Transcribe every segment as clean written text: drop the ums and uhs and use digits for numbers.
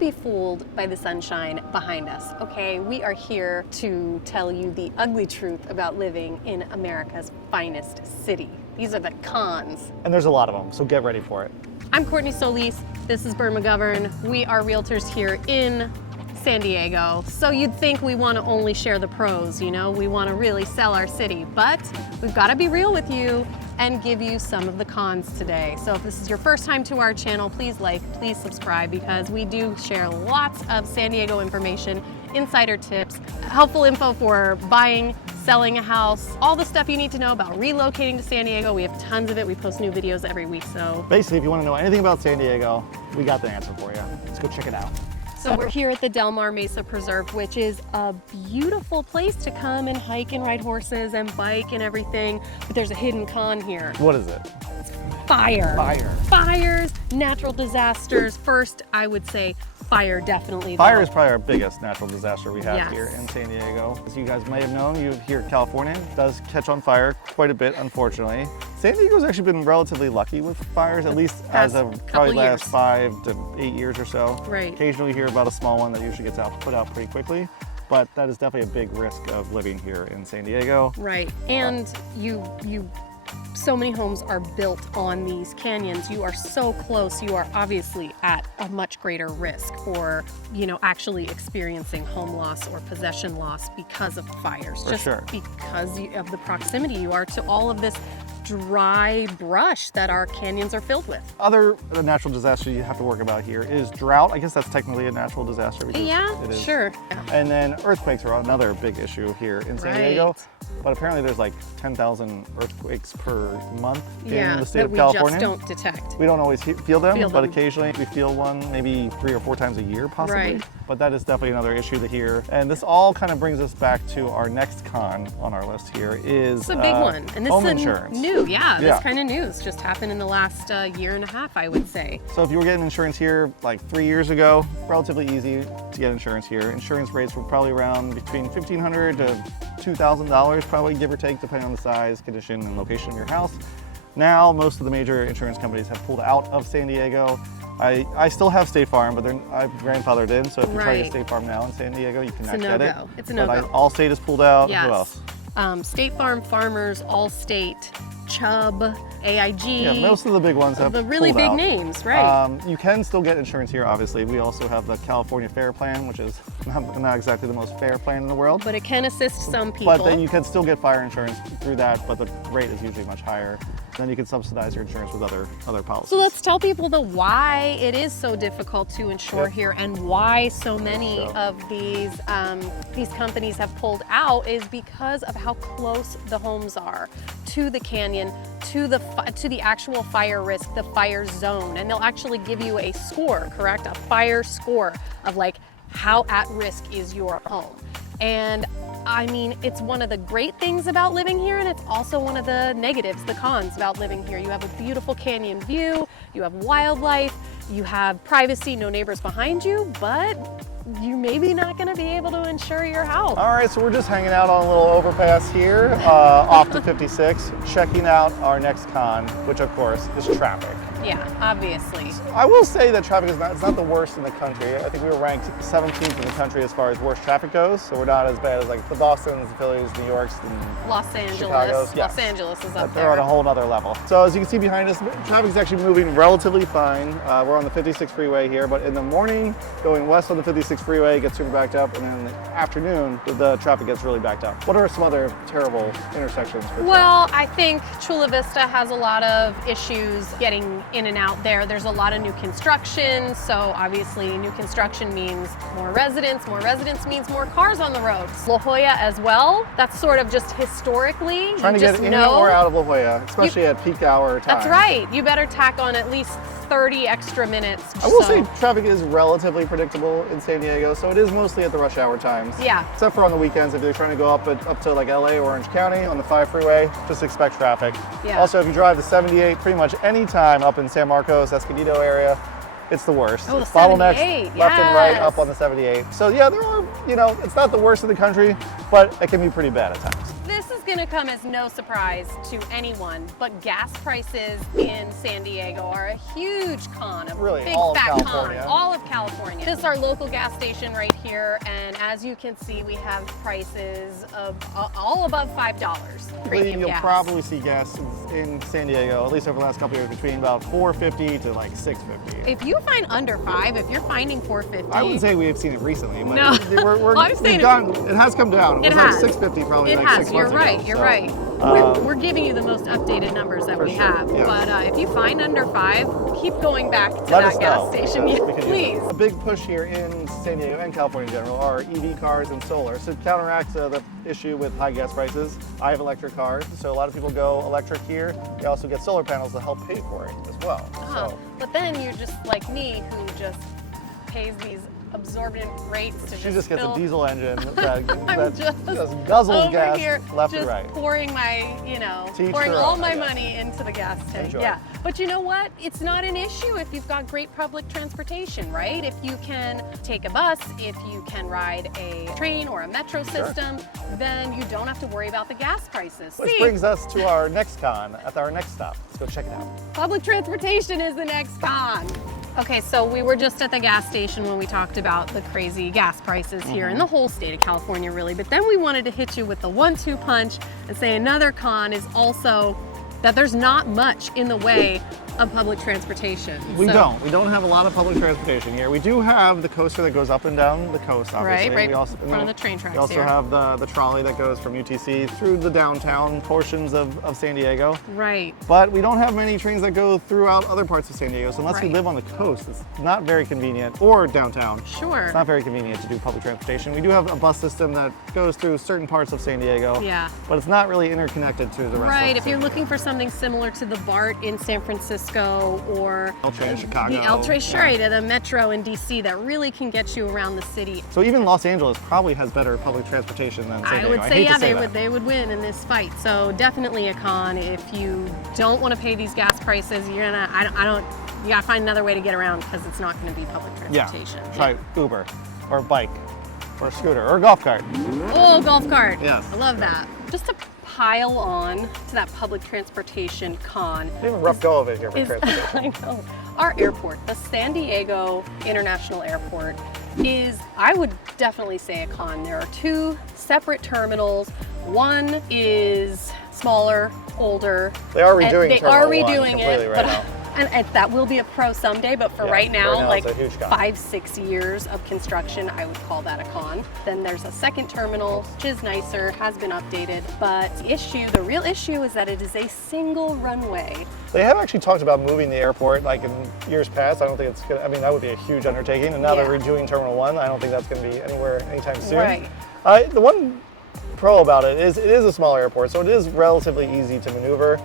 be fooled by the sunshine behind us, okay? We are here to tell you the ugly truth about living in America's finest city. These are the cons. And there's a lot of them, so get ready for it. I'm Courtney Solis. This is Bern McGovern. We are realtors here in San Diego. So you'd think we want to only share the pros, you know? We want to really sell our city, but we've got to be real with you and give you some of the cons today. So if this is your first time to our channel, please like, please subscribe, because we do share lots of San Diego information, insider tips, helpful info for buying, selling a house, all the stuff you need to know about relocating to San Diego. We have tons of it. We post new videos every week, so. Basically, if you want to know anything about San Diego, we got the answer for you. Let's go check it out. So we're here at the Del Mar Mesa Preserve, which is a beautiful place to come and hike and ride horses and bike and everything, but there's a hidden con here. What is it? Fire. Fire. Fires, natural disasters. First, I would say fire, definitely. Fire is probably our biggest natural disaster we have Yes. here in San Diego. As you guys may have known, here in California does catch on fire quite a bit, unfortunately. San Diego's actually been relatively lucky with fires, at least as of probably last 5 to 8 years or so. Right. Occasionally you hear about a small one that usually gets put out pretty quickly, but that is definitely a big risk of living here in San Diego. Right, and so many homes are built on these canyons. You are so close. You are obviously at a much greater risk for, actually experiencing home loss or possession loss because of fires. For sure. Because of the proximity you are to all of this dry brush that our canyons are filled with. Other natural disaster you have to worry about here is drought. I guess that's technically a natural disaster. Because Yeah, it is. sure. And then earthquakes are another big issue here in San Diego. But apparently there's like 10,000 earthquakes per month in the state of California. We just don't detect. We don't always feel them, but occasionally we feel one, maybe 3 or 4 times a year possibly. Right. But that is definitely another issue here. And this all kind of brings us back to our next con on our list here is It's a big one. And this home is insurance. new, this kind of news just happened in the last year and a half, I would say. So if you were getting insurance here like 3 years ago, relatively easy to get insurance here. Insurance rates were probably around between $1,500 to $2,000, probably give or take, depending on the size, condition, and location of your house. Now, most of the major insurance companies have pulled out of San Diego. I still have State Farm, but I've grandfathered in, so if you try to get State Farm now in San Diego, you cannot get it. It's a no-go. Allstate is pulled out. Yes. Who else? State Farm, Farmers, Allstate, Chubb, AIG. Yeah, most of the big ones have the really pulled big out. names, right? You can still get insurance here, obviously. We also have the California Fair Plan, which is not exactly the most fair plan in the world. But it can assist some people. But then you can still get fire insurance through that, but the rate is usually much higher. Then you can subsidize your insurance with other policies. So let's tell people why it is so difficult to insure here, and why so many of these companies have pulled out is because of how close the homes are to the canyon, to the actual fire risk, the fire zone. And they'll actually give you a score, correct? A fire score of like how at risk is your home. And I mean, it's one of the great things about living here, and it's also one of the negatives, the cons about living here. You have a beautiful canyon view, you have wildlife, you have privacy, no neighbors behind you, but you're maybe not gonna be able to insure your house. All right, so we're just hanging out on a little overpass here off to 56, checking out our next con, which of course is traffic. Yeah, obviously. I will say that traffic it's not the worst in the country. I think we were ranked 17th in the country as far as worst traffic goes, so we're not as bad as like the Bostons, the Phillies, New Yorks, and Los Angeles. Chicago's. Los Angeles is up there. They're on a whole nother level. So as you can see behind us, traffic is actually moving relatively fine. We're on the 56 freeway here, but in the morning, going west on the 56 freeway, it gets super backed up, and then in the afternoon, the traffic gets really backed up. What are some other terrible intersections for Well, I think Chula Vista has a lot of issues getting in and out there. There's a lot of new construction, so obviously new construction means more residents means more cars on the road. La Jolla as well, that's sort of just historically. Trying to get in and more out of La Jolla, especially at peak hour time. That's right, you better tack on at least 30 extra minutes. I will say traffic is relatively predictable in San Diego, so it is mostly at the rush hour times. Yeah. Except for on the weekends, if you're trying to go up to like LA or Orange County on the 5 freeway, just expect traffic. Yeah. Also, if you drive the 78 pretty much any time up in San Marcos, Escondido area, it's the worst. Oh, it's bottlenecks 78, left and right up on the 78. So yeah, there are, it's not the worst in the country, but it can be pretty bad at times. This is gonna come as no surprise to anyone, but gas prices in San Diego are a huge con, a Really, big all of fat California. con, all of California. This is our local gas station right here, and as you can see, we have prices of all above $5 premium You'll gas. probably see gas in San Diego, at least over the last couple of years, between about $4.50 to like $6.50. If you find under $5, if you're finding $4.50, I wouldn't say we've seen it recently, but No. we've it has come down. It was has. like $6.50 probably It like has. 6 You're months right. ago. You're So, right. We're giving you the most updated numbers that For we sure, have. yes. But if you find under $5, keep going back to Let us that gas know. station. Yes, Yeah, we can do please. that. A big push here in San Diego and California in general are EV cars and solar. So to counteract the issue with high gas prices, I have electric cars, so a lot of people go electric here. They also get solar panels to help pay for it as well. So But then you're just like me, who just pays these absorbent rates to she just gets fill. a diesel engine that I'm just just guzzles over gas here, left just and right. pouring my, To each pouring their all own, my I guess. money into the gas tank. Enjoy. Yeah, but you know what? It's not an issue if you've got great public transportation, right? If you can take a bus, if you can ride a train or a metro system, then you don't have to worry about the gas prices. Which See, brings us to our next con at our next stop. Let's go check it out. public transportation is the next con. Okay, so we were just at the gas station when we talked about the crazy gas prices here in the whole state of California, really. But then we wanted to hit you with the 1-2 punch and say another con is also that there's not much in the way of public transportation. We So- don't. We don't have a lot of public transportation here. We do have the coaster that goes up and down the coast, obviously. Right We also, in front of the train tracks We also here. have the trolley that goes from UTC through the downtown portions of San Diego. Right. But we don't have many trains that go throughout other parts of San Diego. So unless you Right. live on the coast, it's not very convenient, or downtown. Sure. It's not very convenient to do public transportation. We do have a bus system that goes through certain parts of San Diego. Yeah. But it's not really interconnected to the rest Right, of if you're looking for something similar to the BART in San Francisco or L train in Chicago. the L train, Yeah. right, the metro in DC that really can get you around the city. So even Los Angeles probably has better public transportation than San I Diego. would say, hate yeah, to say they would win in this fight. So definitely a con. If you don't want to pay these gas prices, you're gonna, you gotta find another way to get around because it's not gonna be public transportation. Yeah, try Uber or bike or scooter or golf cart. Oh, golf cart. Yes. I love that. Just to pile on to that public transportation con. We have a rough go of it here for is, transportation. I know. Our airport, the San Diego International Airport, is, I would definitely say, a con. There are two separate terminals. One is smaller, older. They are and redoing They Terminal are 1 redoing completely it, right but now. and that will be a pro someday. But for Yeah, right now, like it's a huge con. 5-6 years of construction, I would call that a con. Then there's a second terminal, which is nicer, has been updated. But the real issue is that it is a single runway. They have actually talked about moving the airport like in years past. I don't think it's gonna, I mean, that would be a huge undertaking. And now Yeah. they're redoing Terminal 1. I don't think that's gonna be anywhere anytime soon. Right. The one pro about it is a smaller airport, so it is relatively easy to maneuver.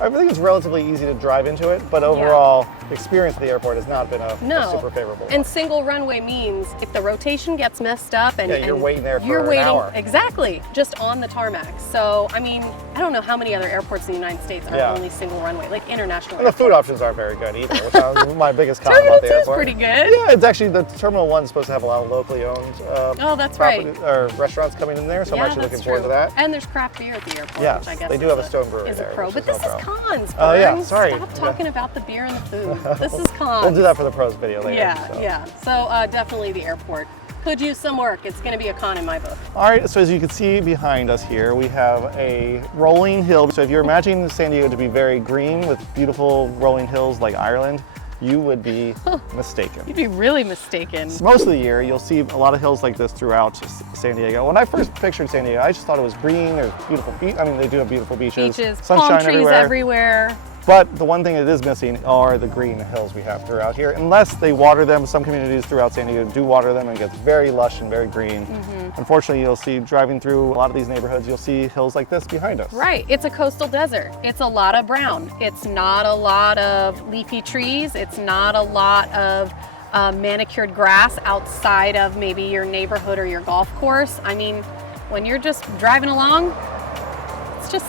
I think it's relatively easy to drive into it, but overall, the experience at the airport has not been a super favorable one. And single runway means if the rotation gets messed up and, Yeah, you're and waiting there for you're an waiting, hour. Exactly, just on the tarmac. So, I mean, I don't know how many other airports in the United States are Yeah. only single runway, like international And the food airports. options aren't very good either, which is my biggest con Terminal about the 2 is airport. pretty good. Yeah, it's actually, the Terminal 1 is supposed to have a lot of locally owned Oh, that's right. or restaurants coming in there, so I'm actually that's looking forward to true. that. And there's craft beer at the airport, Yes, which I guess they do is have a stone brewery is there, a pro. which But is this no is pro. cons, Oh, yeah, Bern. sorry. Stop talking about the beer and the food. This is cons. We'll do that for the pros video later. Yeah, so. yeah. So definitely the airport. Could use some work. It's going to be a con in my book. All right, so as you can see behind us here, we have a rolling hill. So if you're imagining San Diego to be very green with beautiful rolling hills like Ireland, you would be mistaken. You'd be really mistaken. Most of the year, you'll see a lot of hills like this throughout San Diego. When I first pictured San Diego, I just thought it was green. There's beautiful beaches. I mean, they do have beautiful beaches. Beaches, sunshine palm trees everywhere. But the one thing that is missing are the green hills we have throughout here. Unless they water them, some communities throughout San Diego do water them and it gets very lush and very green. Unfortunately, you'll see driving through a lot of these neighborhoods, you'll see hills like this behind us. Right. It's a coastal desert. It's a lot of brown. It's not a lot of leafy trees. It's not a lot of manicured grass outside of maybe your neighborhood or your golf course. I mean, when you're just driving along, it's just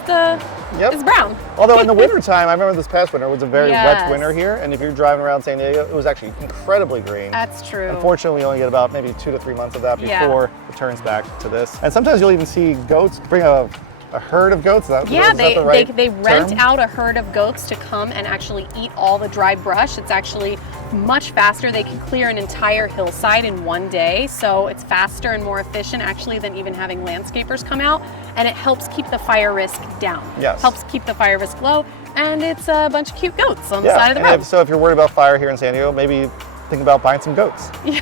it's brown. Although in the wintertime, I remember this past winter was a very wet Yes. winter here, and if you're driving around San Diego, it was actually incredibly green. That's true. Unfortunately, we only get about maybe 2 to 3 months of that Yeah. before it turns back to this. And sometimes you'll even see goats bring a A herd of goats? Yeah, is that the right they rent term? out a herd of goats to come and actually eat all the dry brush. It's actually much faster. They can clear an entire hillside in one day, so it's faster and more efficient actually than even having landscapers come out, and it helps keep the fire risk down. Yes. Helps keep the fire risk low, and it's a bunch of cute goats on the side of the road. So if you're worried about fire here in San Diego, maybe think about buying some goats. Yeah.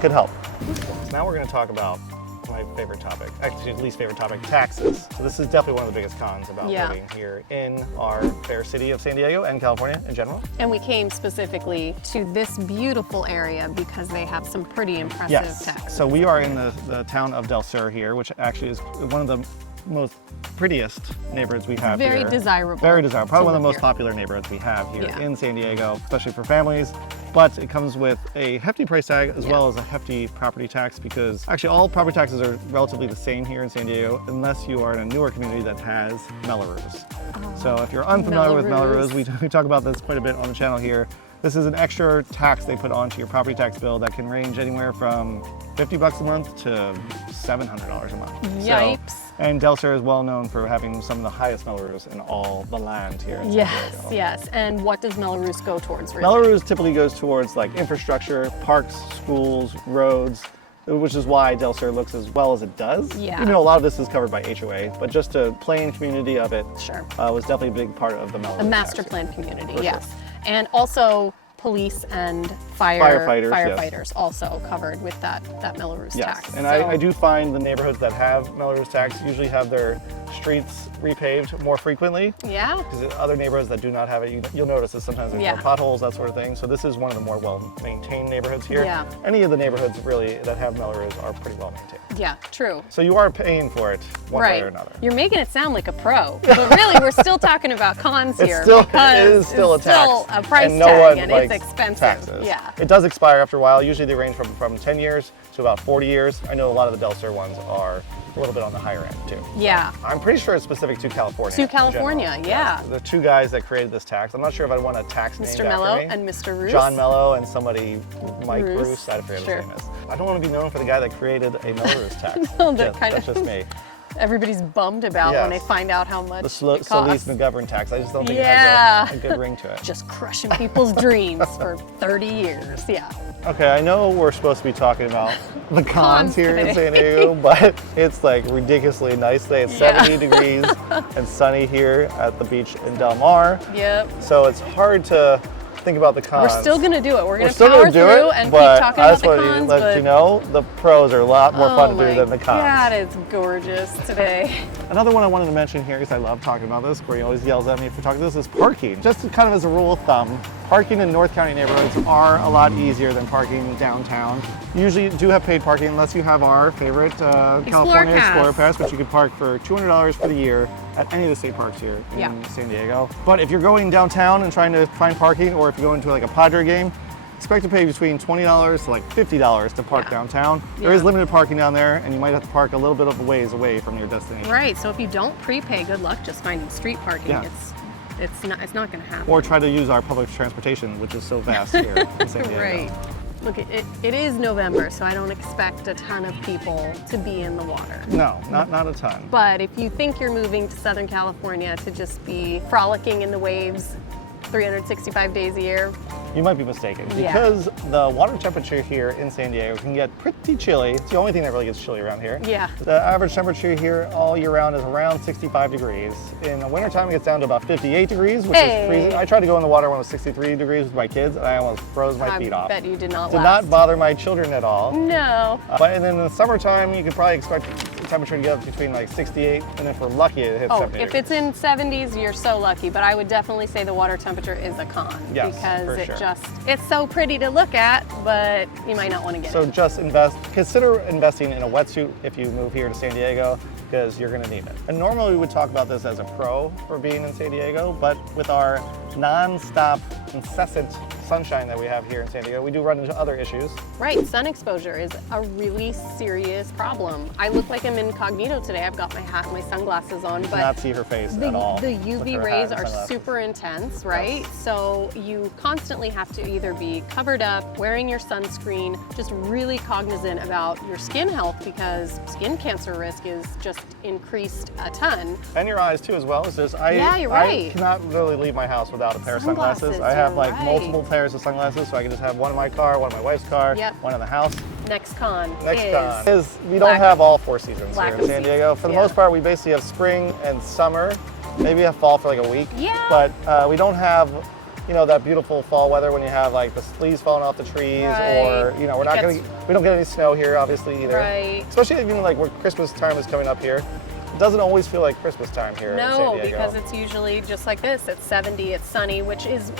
Could help. So now we're going to talk about my favorite topic, actually least favorite topic, taxes. So this is definitely one of the biggest cons about living here in our fair city of San Diego and California in general. And we came specifically to this beautiful area because they have some pretty impressive taxes. So we are in the town of Del Sur here, which actually is one of the most prettiest neighborhoods we have Very here. desirable. Very desirable. Probably one of the live most here. popular neighborhoods we have here in San Diego, especially for families. But it comes with a hefty price tag as well as a hefty property tax, because actually all property taxes are relatively the same here in San Diego unless you are in a newer community that has Melrose. So if you're unfamiliar with Melrose, we talk about this quite a bit on the channel here. This is an extra tax they put onto your property tax bill that can range anywhere from $50 a month to $700 a month. Yipes. So, and Del Sur is well known for having some of the highest Melrose in all the land here in San Diego. Yes. And what does Melrose go towards, really? Melrose typically goes towards like infrastructure, parks, schools, roads, which is why Del Sur looks as well as it does. Yeah. Even though a lot of this is covered by HOA, but just a plain community of it was definitely a big part of the Melrose. A master tax. plan community, For yes. sure. And also police and firefighters also covered with that Melrose tax. And I do find the neighborhoods that have Melrose tax usually have their streets repaved more frequently. Yeah. Because other neighborhoods that do not have it, you'll notice that sometimes there's more potholes, that sort of thing. So this is one of the more well-maintained neighborhoods here. Yeah. Any of the neighborhoods really that have Melrose are pretty well-maintained. Yeah, true. So you are paying for it one way or another. You're making it sound like a pro, but really we're still talking about cons here. It is still a tax. Still a price and no tag, one and likes it's expensive. Taxes. Yeah. It does expire after a while. Usually they range from 10 years to about 40 years. I know a lot of the Del Sur ones are a little bit on the higher end too. Yeah. I'm pretty sure it's specific to California. To California, in yeah. The two guys that created this tax. I'm not sure if I want a tax named Mr. after Mello me. and Mr. Roos. John Mello and somebody, Mike Roos. Roos. I forget his name is. I don't want to be known for the guy that created a Melrose tax. No, That's just me. Everybody's bummed about when they find out how much The it costs. Solis McGovern tax. I just don't think it has a good ring to it. Just crushing people's dreams for 30 years. Yeah. Okay, I know we're supposed to be talking about the cons here today. in San Diego, but it's like ridiculously nice today. It's 70 degrees and sunny here at the beach in Del Mar. Yep. So it's hard to think about the cons. We're still gonna do it. We're gonna still power gonna do through it, and keep but talking I about just the want cons. to let you know the pros are a lot more fun to do than the cons. God, it's gorgeous today. Another one I wanted to mention here, because I love talking about this, Courtney always yells at me if we talk about this, is parking. Just kind of as a rule of thumb, parking in North County neighborhoods are a lot easier than parking downtown. You usually do have paid parking unless you have our favorite California Explorer Pass, which you can park for $200 for the year at any of the state parks here in San Diego. But if you're going downtown and trying to find parking, or if you're going to like a Padre game, expect to pay between $20 to like $50 to park downtown. There is limited parking down there, and you might have to park a little bit of a ways away from your destination. Right, so if you don't prepay, good luck just finding street parking. Yeah. It's not gonna happen. Or try to use our public transportation, which is so vast here in San Diego. Right. Look, it is November, so I don't expect a ton of people to be in the water. No, not a ton. But if you think you're moving to Southern California to just be frolicking in the waves 365 days a year, You might be mistaken, because the water temperature here in San Diego can get pretty chilly. It's the only thing that really gets chilly around here. Yeah. The average temperature here all year round is around 65 degrees. In the wintertime, it gets down to about 58 degrees, which is freezing. I tried to go in the water when it was 63 degrees with my kids, and I almost froze my feet off. I bet you did not Did not bother my children at all. No. But and then in the summertime, you could probably expect the temperature to get up between like 68, and if we're lucky, it hits 70 if degrees. it's in 70s, you're so lucky. But I would definitely say the water temperature is a con. Yes, because for sure. it's so pretty to look at, but you might not want to get it. So just consider investing in a wetsuit if you move here to San Diego, because you're gonna need it. And normally we would talk about this as a pro for being in San Diego, but with our non-stop, incessant sunshine that we have here in San Diego, we do run into other issues. Right, sun exposure is a really serious problem. I look like I'm incognito today. I've got my hat and my sunglasses on, but Not see her face at all. The with UV her hat rays and are sunglasses. super intense, right? Yes. So you constantly have to either be covered up, wearing your sunscreen, just really cognizant about your skin health, because skin cancer risk is just increased a ton. And your eyes too as well. It's just, Yeah, you're right. I cannot really leave my house without a pair of sunglasses. Sunglasses, I have you're like right. multiple pairs of sunglasses, so I can just have one in my car, one in my wife's car, Yep. one in the house. Next con Next is con is we don't lack- have all 4 seasons lack here of in San Diego. seasons, For the yeah. most part, we basically have spring and summer. Maybe have fall for like a week. Yeah. But we don't have, you know, that beautiful fall weather when you have like the leaves falling off the trees, Right. or you know, we don't get any snow here obviously either. Right. Especially even like when Christmas time is coming up here. It doesn't always feel like Christmas time here in San No, Diego. because it's usually just like this. It's 70, it's sunny, which is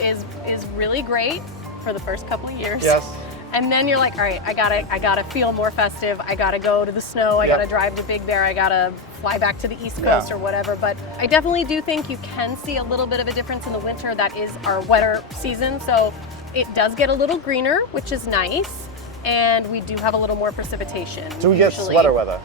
really great for the first couple of years. Yes. And then you're like, all right, I gotta feel more festive. I gotta go to the snow. I Yep. gotta drive to Big Bear. I gotta fly back to the East Yeah. Coast or whatever. But I definitely do think you can see a little bit of a difference in the winter. That is our wetter season, so it does get a little greener, which is nice. And we do have a little more precipitation. Do we get usually. sweater weather?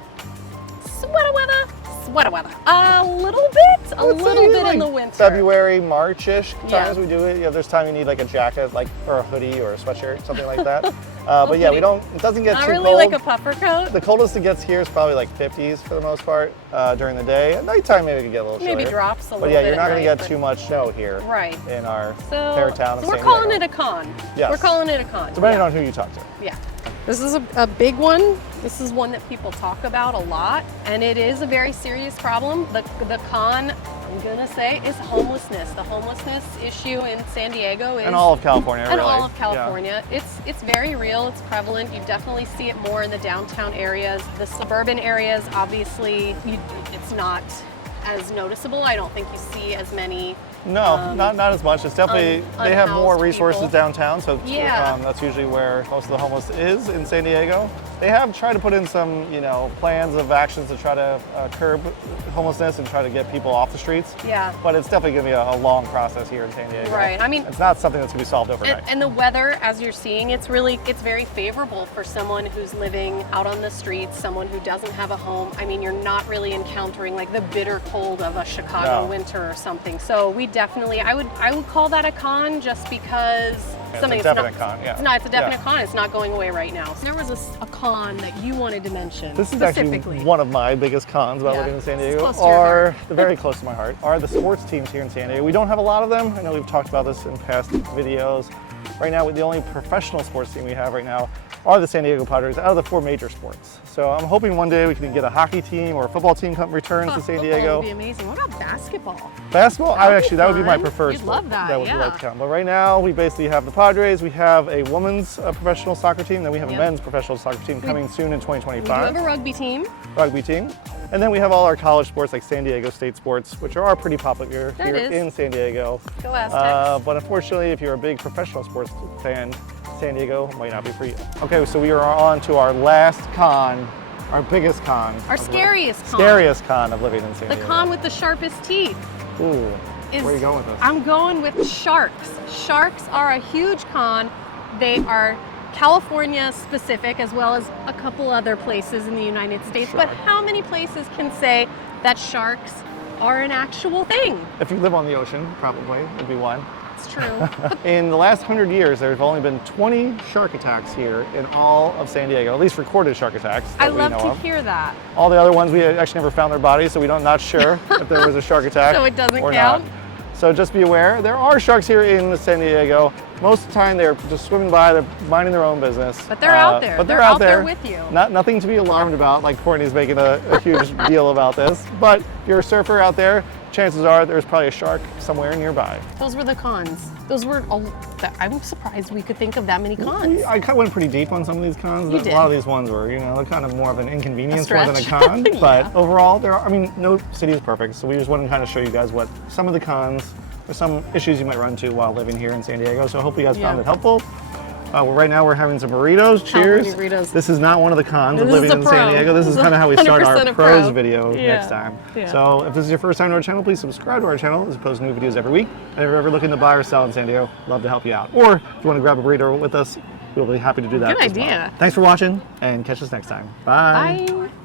Sweater weather? Sweater weather. A little bit. A Let's little say, bit like, in the winter. February, March-ish Yeah. times we do it. Yeah, there's time you need like a jacket, like or a hoodie or a sweatshirt, something like that. But yeah, we don't. It doesn't get Not too really cold. like a puffer coat. The coldest it gets here is probably like 50s for the most part during the day. At nighttime, maybe it could get a little chillier. Maybe drops a little But yeah, bit you're at not going to night, get but- too much snow here Right. in our So, fair town of so we're San calling Diego. it a con. Yes. We're calling it a con. Depending yeah. on who you talk to. Yeah. This is a big one. This is one that people talk about a lot, and it is a very serious problem. The con, I'm gonna say, is homelessness. The homelessness issue in San Diego is And all of California, and really. all of Yeah. California. It's very real. It's prevalent. You definitely see it more in the downtown areas. The suburban areas, obviously, it's not as noticeable. I don't think you see as many. No, not as much. It's definitely, they have more unhoused resources people. downtown, so Yeah. that's usually where most of the homeless is in San Diego. They have tried to put in some, you know, plans of actions to try to curb homelessness and try to get people off the streets. Yeah. But it's definitely going to be a long process here in San Diego. Right. I mean, it's not something that's going to be solved overnight. And the weather, as you're seeing, it's very favorable for someone who's living out on the streets, someone who doesn't have a home. I mean, you're not really encountering like the bitter cold of a Chicago No. winter or something. So we definitely, I would call that a con, just because something it's a definite con, yeah. It's a definite Yeah. con. It's not going away right now. There was a con that you wanted to mention. This is actually specifically. one of my biggest cons about Yeah. living in San It's Diego, close to your heart. very close to my heart, are the sports teams here in San Diego. We don't have a lot of them. I know we've talked about this in past videos. Right now, the only professional sports team we have right now are the San Diego Padres out of the 4 major sports. So I'm hoping one day we can get a hockey team or a football team come return to San Football Diego. would be amazing. What about basketball? Basketball, that would be my fun. preferred You'd sport. love that, That would yeah. like to count. But right now, we basically have the Padres. We have a women's professional soccer team. Then we have a Yep. men's professional soccer team coming soon in We do 2025. have a rugby team. Rugby team. And then we have all our college sports like San Diego State sports, which are pretty popular That here is. in San Diego. Go Aztecs. But unfortunately, if you're a big professional sports fan, San Diego might not be for you. Okay, so we are on to our last con, our biggest con. Our of scariest con. Scariest con of living in San The Diego. con with the sharpest teeth. Ooh, Is, where are you going with this? I'm going with sharks. Sharks are a huge con. They are California specific, as well as a couple other places in the United States. But Sure. how many places can say that sharks are an actual thing? If you live on the ocean, probably would be one. It's true. In the last 100 years, there have only been 20 shark attacks here in all of San Diego, at least recorded shark attacks that I we love know to of. hear that. All the other ones, we actually never found their bodies, so we're not sure if there was a shark attack So it doesn't or count? not. So just be aware, there are sharks here in San Diego. Most of the time, they're just swimming by, they're minding their own business. But they're out there. But They're out there with you. Nothing to be alarmed about, like Courtney's making a huge deal about this. But if you're a surfer out there, chances are there's probably a shark somewhere nearby. Those were the cons. Those were, I'm surprised we could think of that many cons. I kind of went pretty deep on some of these cons. You A did. lot of these ones were, they're kind of more of an inconvenience more than a stretch. con. Yeah. But overall, no city is perfect. So we just wanted to kind of show you guys what some of the cons or some issues you might run into while living here in San Diego. So hopefully you guys found Yeah. it helpful. Right now we're having some burritos. Cheers. How many burritos? This is not one of the cons of This is living a in pro. San Diego. This is kind of how we start our 100% a pros pro. video Yeah. next time. Yeah. So if this is your first time to our channel, please subscribe to our channel. We post new videos every week. And if you're ever looking to buy or sell in San Diego, love to help you out. Or if you want to grab a burrito with us, we'll be happy to do that. Good as well. idea. Thanks for watching and catch us next time. Bye. Bye.